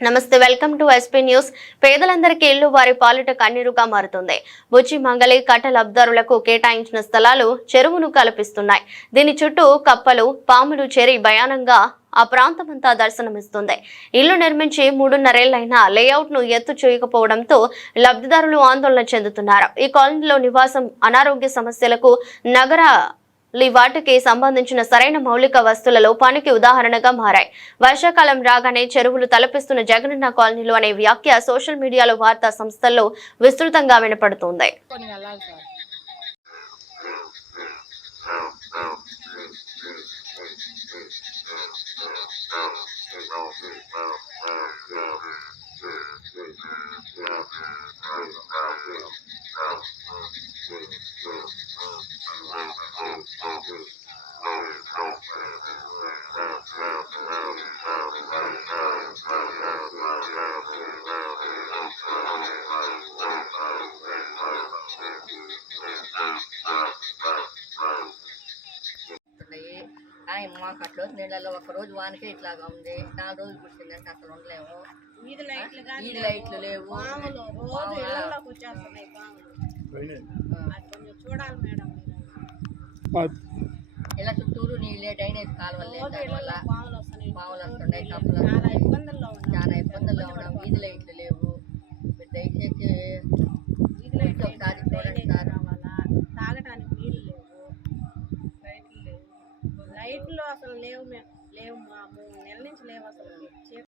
నమస్తే welcome to SP news. పేదలందరికీ ఇల్లు వారి పాలిట కన్నీరుగా మారుతుంది. బుచ్చి మంగళి కట్ట లబ్దారులకు కేటాయించిన స్థలాలు చెరువును కల్పిస్తున్నాయి. దీని చుట్టూ కప్పలు పాములు చేరి భయానంగా ఆ ప్రాంతమంతా దర్శనమిస్తుంది. ఇల్లు నిర్మించి మూడున్నరేళ్ళైనా లేఅవుట్ను ఎత్తు చేయకపోవడంతో లబ్ధిదారులు ఆందోళన చెందుతున్నారు. ఈ కాలనీలో నివాసం అనారోగ్య సమస్యలకు నగర ఈ వాటికి సంబంధించిన సరైన మౌలిక వస్తువుల లోపానికి ఉదాహరణగా మారాయి. వర్షాకాలం రాగానే చెరువులు తలపిస్తున్న జగనన్న కాలనీలు అనే వ్యాఖ్య సోషల్ మీడియాలో వార్తా సంస్థల్లో విస్తృతంగా వినపడుతోంది. మాకు అట్లా నీళ్ళలో ఒక రోజు వానికే ఇట్లాగా ఉంది. నాలుగు రోజులు కుట్టిందంటే అసలు ఉండలేము. వీధి లైట్లు కానీ వీధి లైట్లు లేవు. ఇలా చుట్టూరు నీళ్ళే డ్రైనేజ్ కాలువలు లేవు రోజు దానివల్ల పాములు వస్తున్నాయి. కప్పులు చాలా ఇబ్బందుల్లో ఉన్నాం. వీధి లైట్లు లేవు మీరు దయచేసి వీధి లైట్లు ఒకసారి లేవు, చూడండి డ్రైనేజ్ సార్. కావాలా తాగటానికి నీళ్ళు లేవు లైట్లు లేవు లైట్లు అసలు లేవు మేము లేవు మా మూడు నెలల నుంచి లేవు అసలు.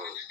for